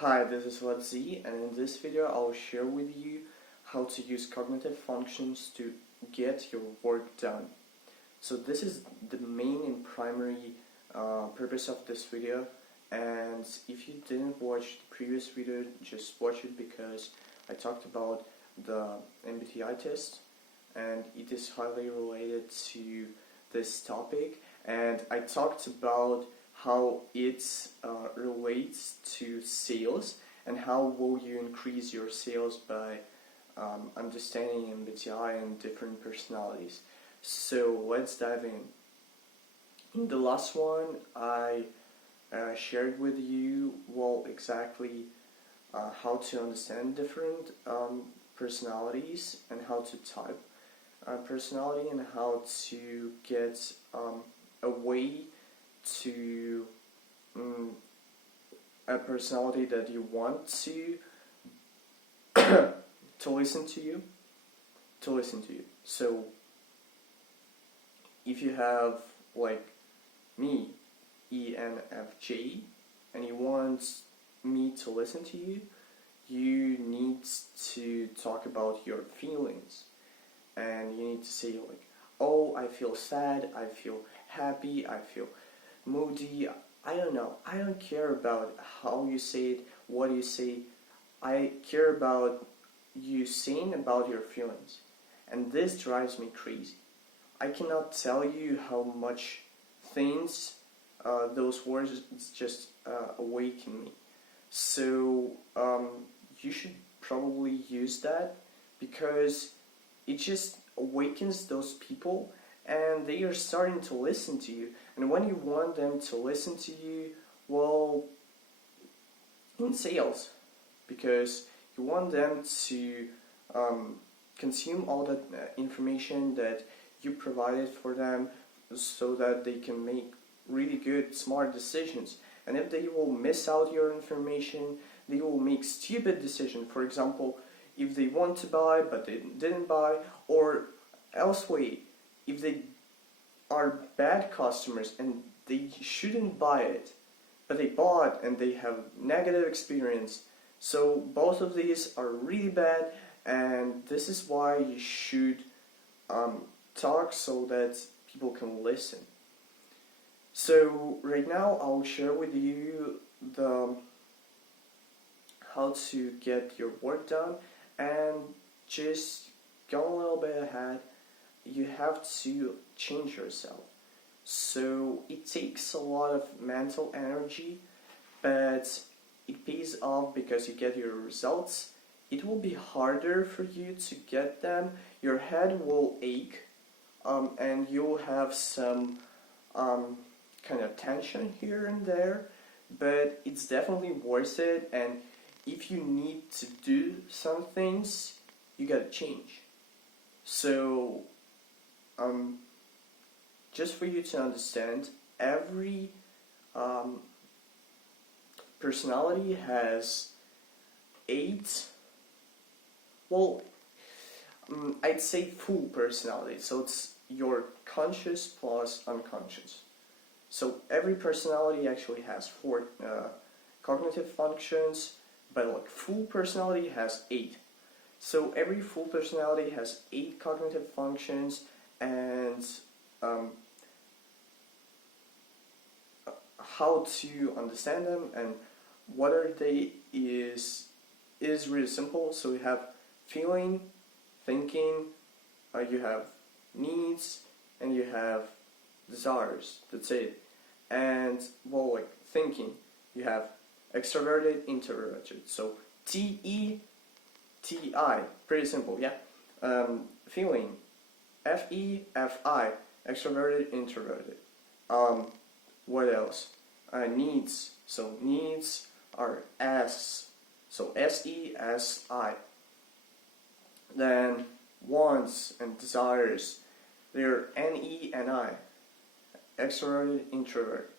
Hi, this is VladZ, and in this video I will share with you how to use cognitive functions to get your work done. So this is the main and primary purpose of this video, and if you didn't watch the previous video, just watch it because I talked about the MBTI test and it is highly related to this topic, and I talked about how it relates to sales and how will you increase your sales by understanding MBTI and different personalities. So let's dive in. In the last one I shared with you exactly how to understand different personalities and how to type personality and how to get a way to a personality that you want to listen to you. So if you have like me, ENFJ, and you want me to listen to you, you need to talk about your feelings, and you need to say like, oh, I feel sad, I feel happy, I feel moody, I don't know, I don't care about how you say it, what you say, I care about you saying about your feelings, and this drives me crazy. I cannot tell you how much things those words just awaken me. So you should probably use that because it just awakens those people and they are starting to listen to you. And when you want them to listen to you, well, in sales, because you want them to consume all that information that you provided for them so that they can make really good, smart decisions. And if they will miss out your information, they will make stupid decisions. For example, if they want to buy but they didn't buy, or elsewhere, if they are bad customers and they shouldn't buy it, but they bought and they have negative experience. So both of these are really bad, and this is why you should talk so that people can listen. So right now I'll share with you how to get your work done, and just go a little bit ahead. You have to change yourself. So it takes a lot of mental energy, but it pays off because you get your results. It will be harder for you to get them. Your head will ache, and you'll have some kind of tension here and there, but it's definitely worth it. And if you need to do some things, you gotta change. So just for you to understand, every personality has 8, I'd say full personality, so it's your conscious plus unconscious. So every personality actually has 4 cognitive functions, but like full personality has 8. So every full personality has 8 cognitive functions, and how to understand them and what are they is really simple. So you have feeling, thinking, you have needs, and you have desires. That's it. And like thinking, you have extroverted, introverted. So TETI, pretty simple, yeah. Feeling, FEFI, extroverted, introverted. What else? Needs. So needs are S. So SESI. Then wants and desires, they're NENI, extroverted, introvert.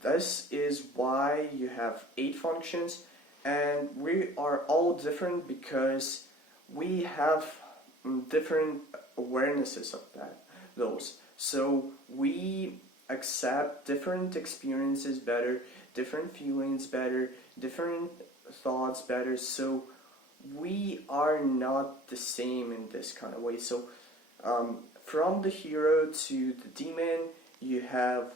This is why you have 8 functions, and we are all different because we have different awarenesses of those. So we accept different experiences better, different feelings better, different thoughts better. So we are not the same in this kind of way. So from the hero to the demon, you have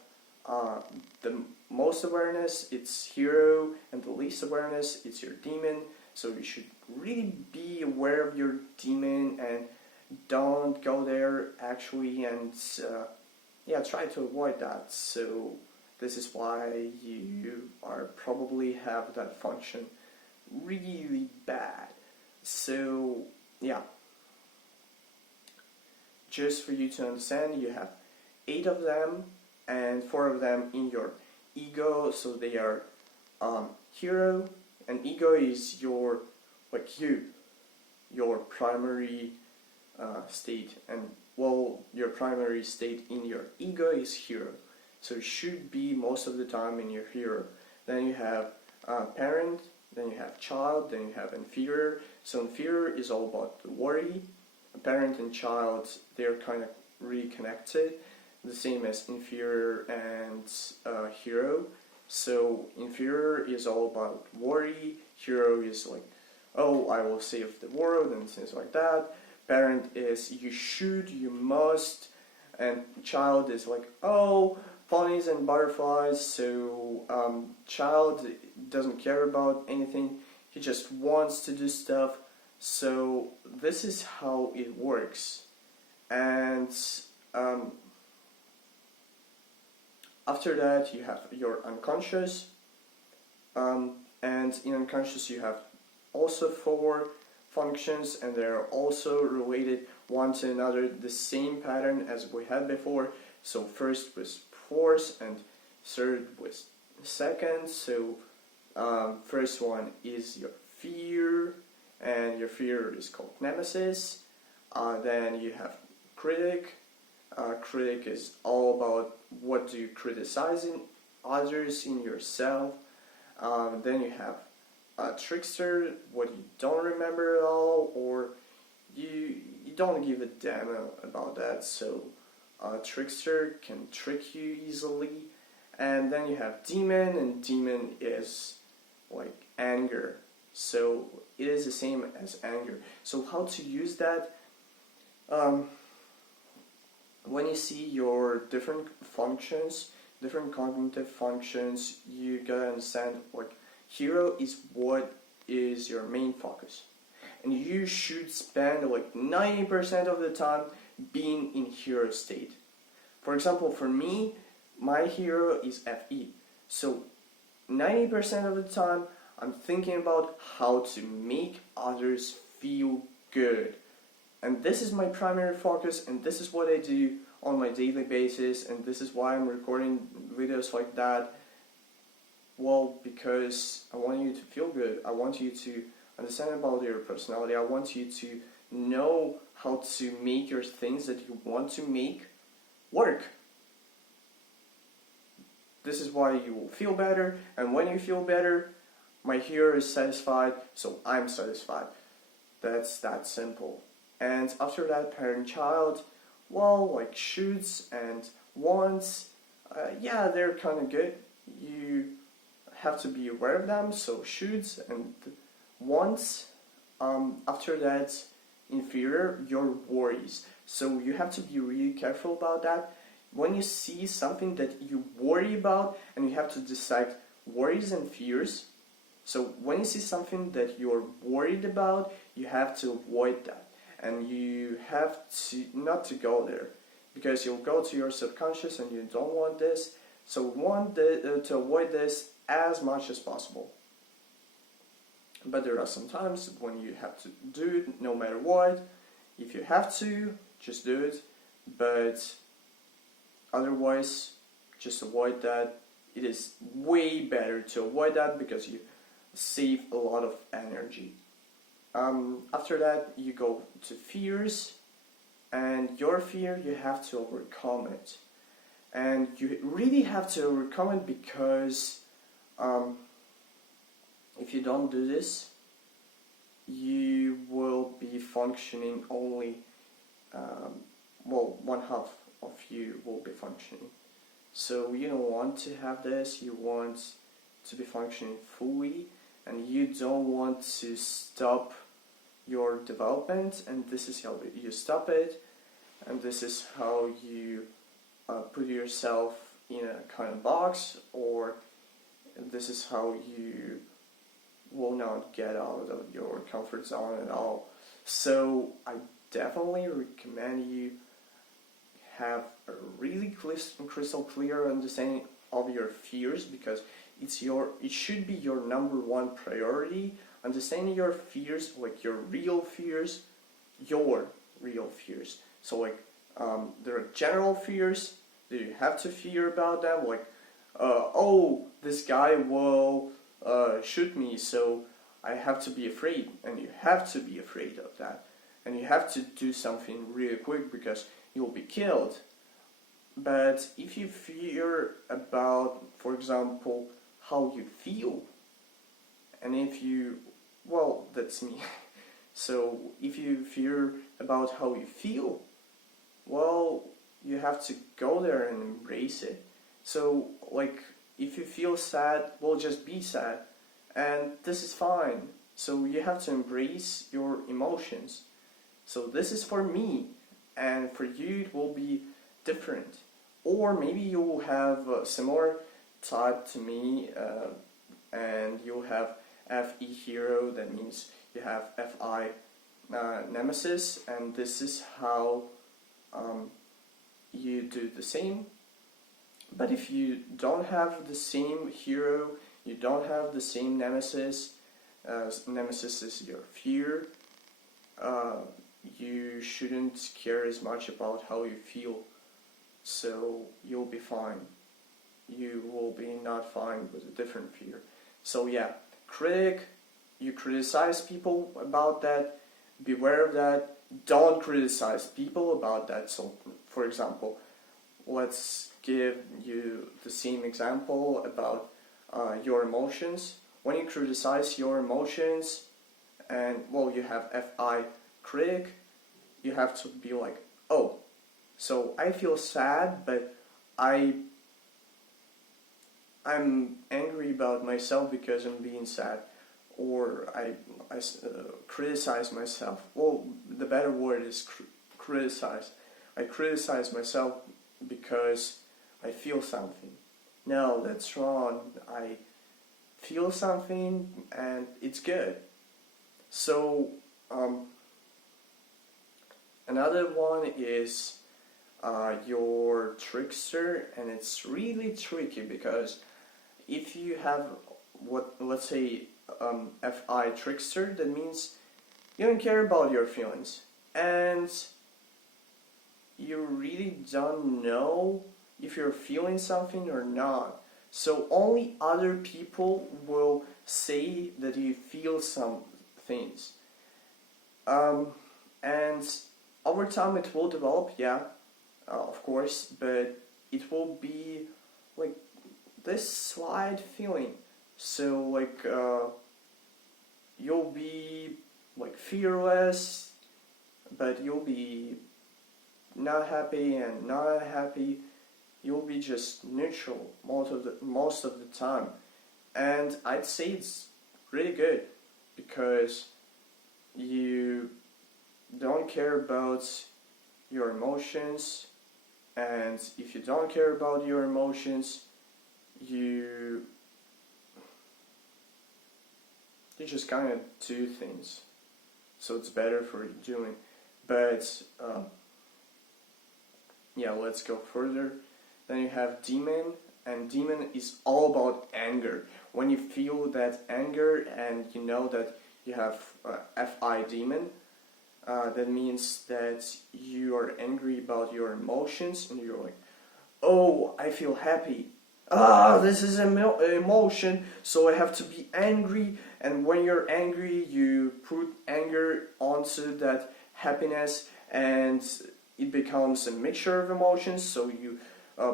the most awareness, it's hero, and the least awareness, it's your demon. So you should really be aware of your demon and don't go there actually, and yeah, try to avoid that. So this is why you are probably have that function really bad. So yeah, just for you to understand, you have 8 of them and 4 of them in your ego. So they are hero, and ego is your your primary state, and well, your primary state in your ego is hero. So it should be most of the time in your hero. Then you have parent, then you have child, then you have inferior. So inferior is all about the worry. Parent and child, they're kind of really connected, the same as inferior and hero. So inferior is all about worry, hero is like, oh, I will save the world and things like that. Parent is you should, you must, and child is like, oh, ponies and butterflies. So child doesn't care about anything, he just wants to do stuff. So this is how it works. And after that you have your unconscious, and in unconscious you have also 4 functions, and they're also related one to another, the same pattern as we had before. So first was force and third was second. So first one is your fear, and your fear is called nemesis. Then you have critic. Critic is all about what do you criticize in others, in yourself. Then you have trickster, what you don't remember at all, or you don't give a damn about that. So trickster can trick you easily. And then you have demon, and demon is like anger. So it is the same as anger. So how to use that? When you see your different functions, different cognitive functions, you gotta understand like hero is what is your main focus, and you should spend like 90% of the time being in hero state. For example, for me, my hero is FE. So 90% of the time I'm thinking about how to make others feel good. And this is my primary focus, and this is what I do on my daily basis, and this is why I'm recording videos like that. Well, because I want you to feel good. I want you to understand about your personality. I want you to know how to make your things that you want to make work. This is why you will feel better, and when you feel better, my hero is satisfied, so I'm satisfied. That's that simple. And after that, parent-child, well, like shoulds and wants, yeah, they're kind of good. You have to be aware of them. So shoulds and wants. After that, inferior, your worries. So you have to be really careful about that. When you see something that you worry about, and you have to decide worries and fears. So when you see something that you're worried about, you have to avoid that. And you have to not to go there, because you'll go to your subconscious and you don't want this. So want to avoid this as much as possible. But there are some times when you have to do it no matter what. If you have to, just do it. But otherwise, just avoid that. It is way better to avoid that because you save a lot of energy. After that, you go to fears, and your fear, you have to overcome it. And you really have to overcome it because if you don't do this, you will be functioning only, well, one half of you will be functioning. So you don't want to have this, you want to be functioning fully, and you don't want to stop your development, and this is how you stop it, and this is how you put yourself in a kind of box, or this is how you will not get out of your comfort zone at all. So I definitely recommend you have a really crystal clear understanding of your fears, because it should be your number one priority. Understanding your fears, like your real fears. So like there are general fears that you have to fear about them, like oh, this guy will shoot me, so I have to be afraid, and you have to be afraid of that, and you have to do something really quick because you'll be killed. But if you fear about, for example, how you feel, and if you, well, that's me. So if you fear about how you feel, well, you have to go there and embrace it. So like, if you feel sad, well, just be sad, and this is fine. So you have to embrace your emotions. So this is for me, and for you it will be different. Or maybe you will have a similar type to me, and you'll have FE hero, that means you have FI nemesis, and this is how you do the same. But if you don't have the same hero, you don't have the same nemesis, nemesis is your fear, you shouldn't care as much about how you feel. So you'll be fine. You will be not fine with a different fear. So yeah, critic, you criticize people about that, beware of that. Don't criticize people about that. So for example, let's give you the same example about your emotions. When you criticize your emotions, and well, you have FI critic, you have to be like, oh, so I feel sad, but I'm angry about myself because I'm being sad, or I criticize myself. Well, the better word is criticize. I criticize myself because I feel something. No, that's wrong. I feel something and it's good. So another one is your trickster, and it's really tricky because if you have let's say FI trickster, that means you don't care about your feelings, and you really don't know if you're feeling something or not. So only other people will say that you feel some things, and over time it will develop, yeah, of course, but it will be like this slight feeling. So like you'll be like fearless, but you'll be not happy and not happy. You'll be just neutral most of the time, and I'd say it's really good because you don't care about your emotions, and if you don't care about your emotions, you just kind of do things, so it's better for you doing. But yeah, let's go further. Then you have demon, and demon is all about anger. When you feel that anger and you know that you have FI demon, that means that you are angry about your emotions, and you're like, oh, I feel happy. This is an emotion, so I have to be angry. And when you're angry, you put anger onto that happiness, and it becomes a mixture of emotions. So you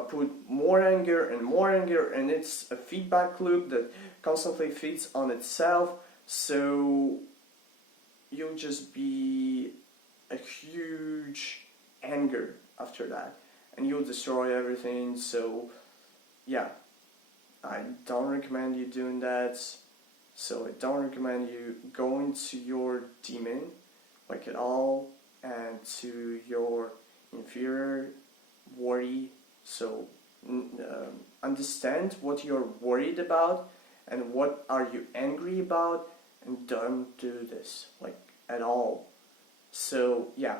put more anger, and it's a feedback loop that constantly feeds on itself. So you'll just be a huge anger after that, and you'll destroy everything. So yeah, I don't recommend you doing that. So I don't recommend you going to your demon, like at all, and to your inferior worry. So understand what you're worried about and what are you angry about, and don't do this like at all. So yeah.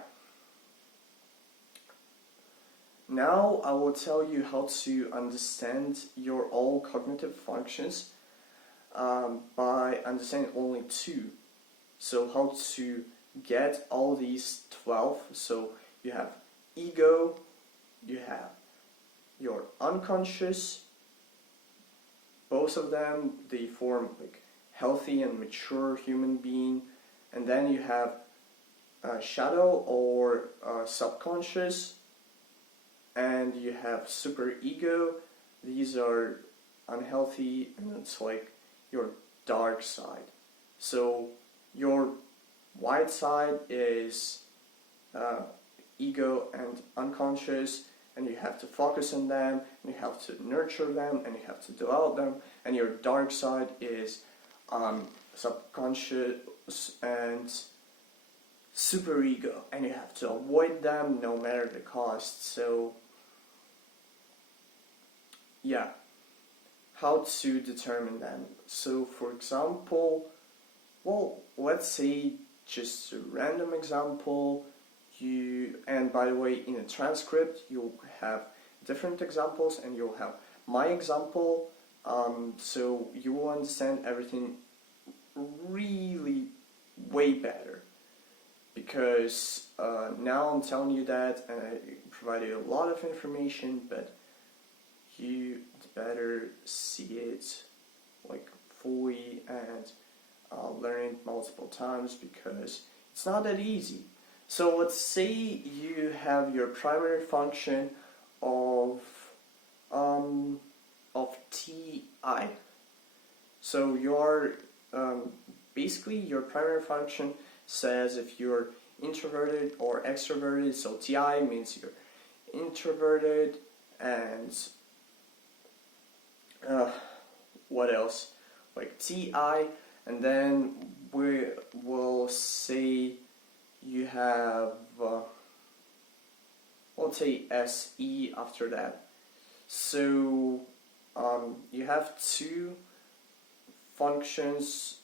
Now I will tell you how to understand your all cognitive functions by understanding only two. So how to get all these 12. So you have ego, you have your unconscious. Both of them, they form like healthy and mature human being. And then you have shadow or subconscious, and you have superego. These are unhealthy, and it's like your dark side. So your white side is ego and unconscious, and you have to focus on them, and you have to nurture them, and you have to develop them. And your dark side is subconscious and superego, and you have to avoid them no matter the cost. So yeah, how to determine them. So for example, well, let's say just a random example. And by the way, in a transcript you'll have different examples, and you'll have my example, so you will understand everything really way better, because now I'm telling you that, and I provided a lot of information, but you better see it like fully and learn it multiple times, because it's not that easy. So let's say you have your primary function of TI. So your basically your primary function says if you're introverted or extroverted. So TI means you're introverted, and what else? Like TI, and then we will say you have let's say SE after that. So you have two functions,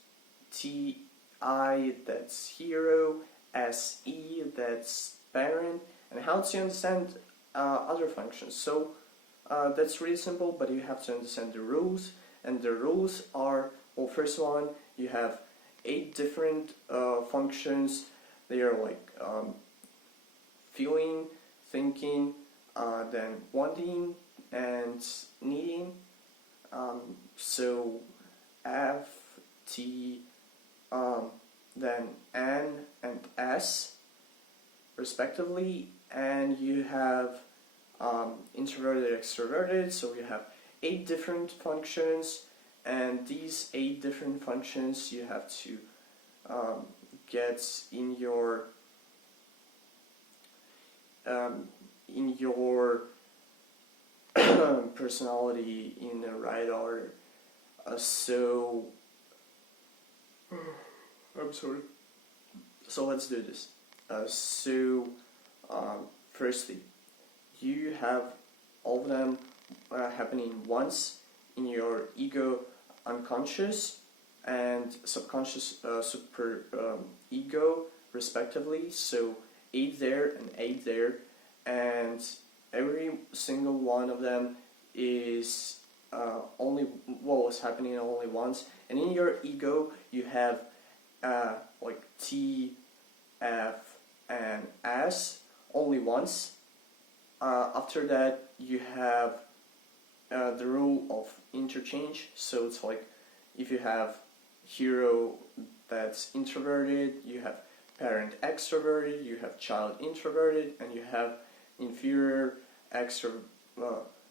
TI that's hero, SE that's parent, and how to understand other functions. So that's really simple, but you have to understand the rules, and the rules are, well, first one, you have 8 different functions. They are like feeling, thinking, then wanting and needing. So F, T, then N and S respectively, and you have introverted, extroverted. So you have 8 different functions, and these 8 different functions you have to get in your personality in the right order. So I'm sorry. So let's do this. Firstly, you have all of them happening once in your ego, unconscious, and subconscious, super ego respectively. So 8 there and 8 there, and every single one of them is is happening only once. And in your ego you have like T, F, and S only once. After that you have the rule of interchange. So it's like if you have hero that's introverted, you have parent extroverted, you have child introverted, and you have inferior extra.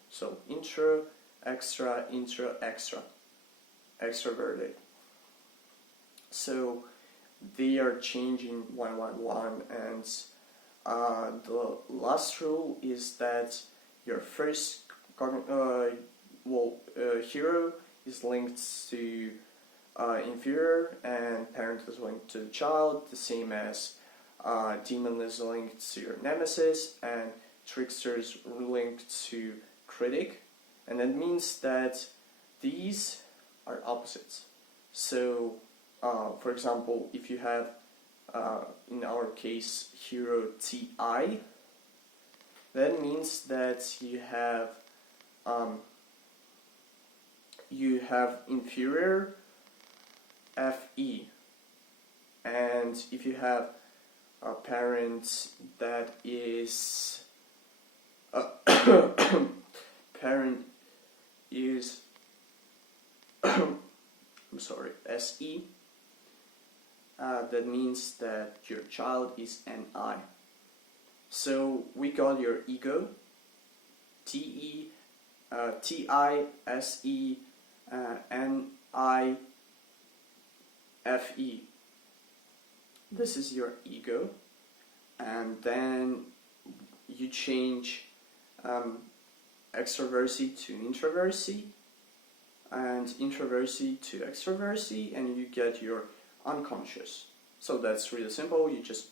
So intro, extra, intro, extra, extroverted. So they are changing one, and the last rule is that your first hero is linked to inferior, and parent is linked to the child, the same as demon is linked to your nemesis, and trickster is linked to critic. And that means that these are opposites. So, for example, if you have, in our case, hero TI, that means that you have inferior FE. And if you have a parent that is parent is I'm sorry, SE, that means that your child is NI. So we got your ego, TI, SE, NI, FE. This is your ego, and then you change extroversy to introversy, and introversy to extroversy, and you get your unconscious. So that's really simple. You just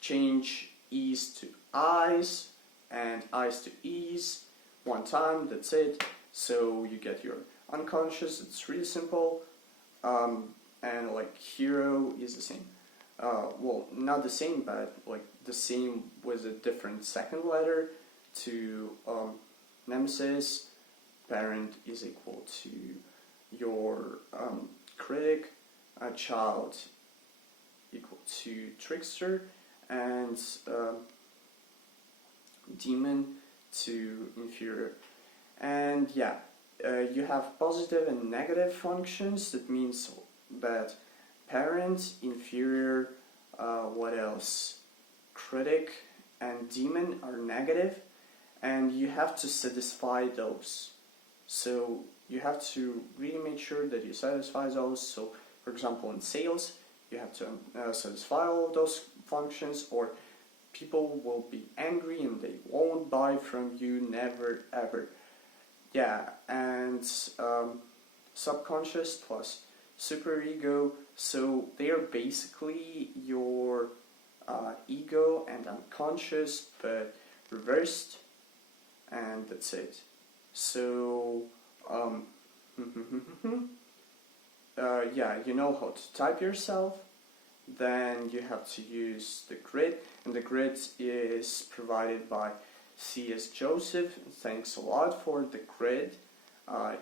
change E's to I's and I's to E's one time, that's it. So you get your unconscious. It's really simple. And like hero is the same. Well, not the same, but like the same with a different second letter to nemesis. Parent is equal to your critic, a child equal to trickster, and demon to inferior. And yeah, you have positive and negative functions. That means that parent, inferior, what else? Critic and demon are negative, and you have to satisfy those. So you have to really make sure that you satisfy those. So for example, in sales, you have to satisfy all of those functions, or people will be angry and they won't buy from you, never ever. Yeah, and subconscious plus superego, so they are basically your ego and unconscious, but reversed, and that's it. So, yeah, you know how to type yourself. Then you have to use the grid, and the grid is provided by C.S. Joseph. Thanks a lot for the grid.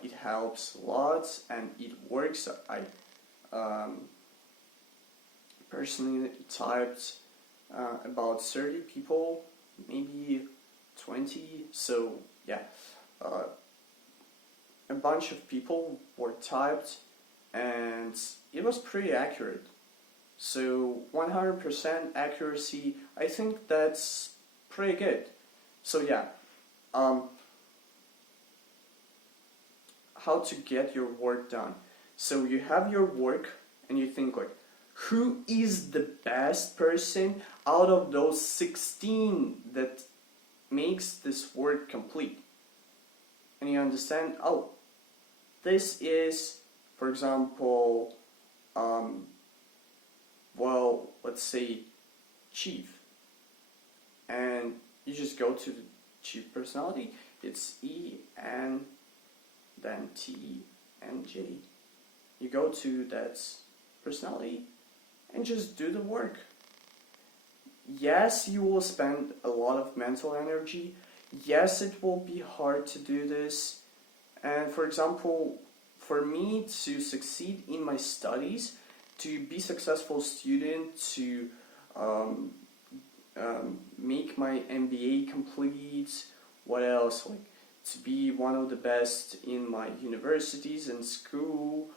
It helps a lot and it works. I personally typed about 30 people, maybe 20. So yeah, a bunch of people were typed and it was pretty accurate. So 100% accuracy, I think that's pretty good. So yeah, how to get your work done. So you have your work and you think like, who is the best person out of those 16 that makes this work complete? And you understand, oh, this is, for example, well, let's say chief. And you just go to the chief personality. It's E, N, then T, and J. You go to that personality and just do the work. Yes, you will spend a lot of mental energy. Yes, it will be hard to do this. And for example, for me to succeed in my studies, to be a successful student, to make my MBA complete, what else, like to be one of the best in my universities and school,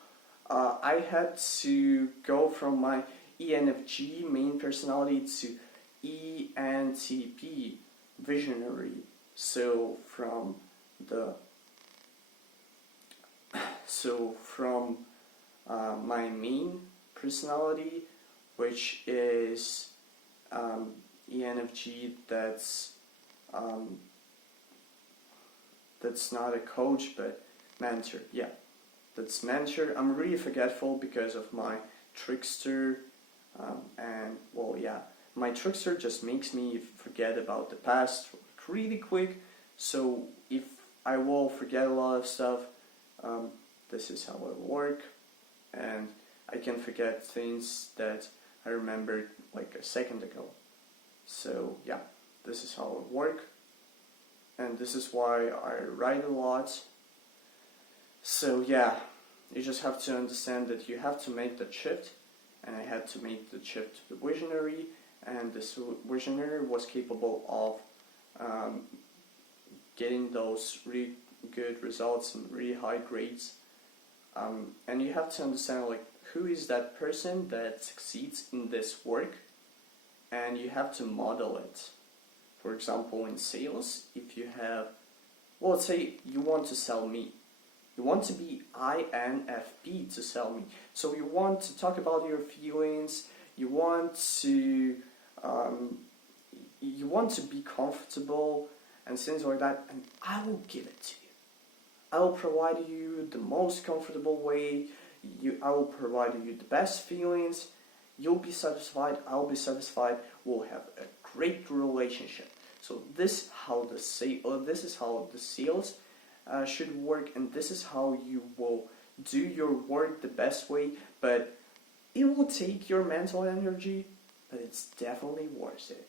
I had to go from my ENFJ main personality to ENTP visionary. So from my main personality, which is ENFJ, that's That's not a coach, but mentor. Yeah, that's mentor. I'm really forgetful because of my trickster, and well, yeah, my trickster just makes me forget about the past really quick. So if I will forget a lot of stuff, this is how it work, and I can forget things that I remembered like a second ago. So yeah, this is how it work, and this is why I write a lot. So yeah, you just have to understand that you have to make the shift, and I had to make the shift to the visionary, and this visionary was capable of getting those really good results and really high grades. And you have to understand like who is that person that succeeds in this work, and you have to model it. For example, in sales, if you have, well, let's say you want to sell me. You want to be INFP to sell me. So you want to talk about your feelings, you want to be comfortable and things like that, and I will give it to you. I will provide you the most comfortable way. I will provide you the best feelings. You'll be satisfied. I'll be satisfied. We'll have a great relationship. So this is how the sales should work, and this is how you will do your work the best way. But it will take your mental energy, but it's definitely worth it.